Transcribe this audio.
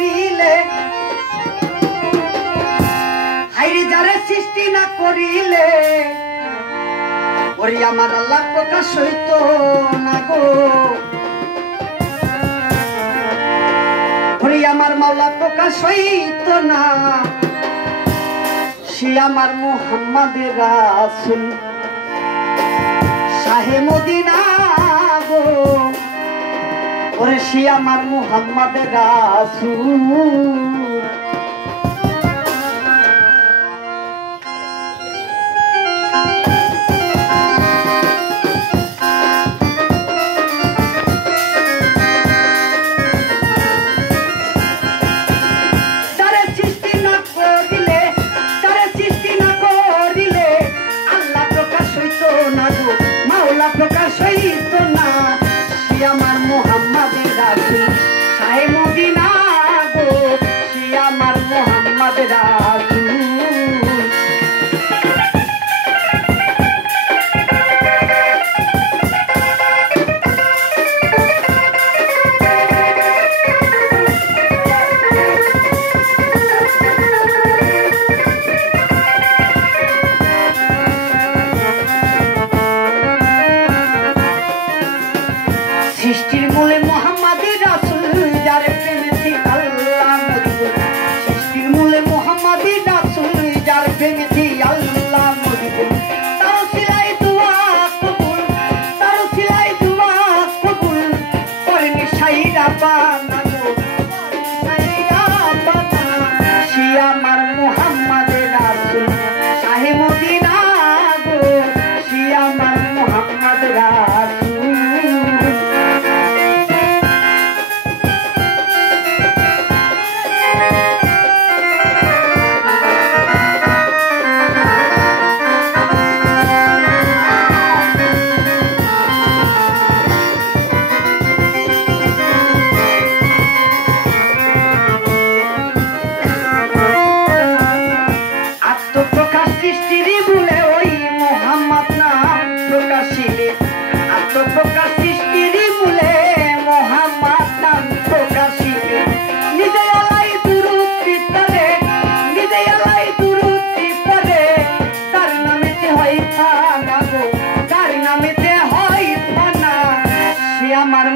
করিলে হাইরে যারে সৃষ্টি না করিলে ওরে আমার আল্লাহ প্রকাশ হইতো না গো ওরে আমার মাওলা প্রকাশ হইতো না সে আমার মুহাম্মাদের রাসূল শাহে মদিনা গো ওরে সে আমার মুহাম্মাদের রাসূল প্রকাশ হইত না সে আমার মুহাম্মাদের রাসূল শাহে মদিনা গো সে আমার মুহাম্মাদের রাসূল সৃষ্টির মূলে মুহাম্মাদের রাসূল যার প্রেমেতে আল্লাহ মজবুর সৃষ্টির মূলে মুহাম্মাদের রাসূল যার প্রেমেতে আল্লাহ মজবুর তার সিলাই দুআ কবুল করেন শাইরা বানানো সে আমার মুহাম্মাদের রাসূল শাহে মদিনা গো সে আমার মুহাম্মাদের রাসূল আমার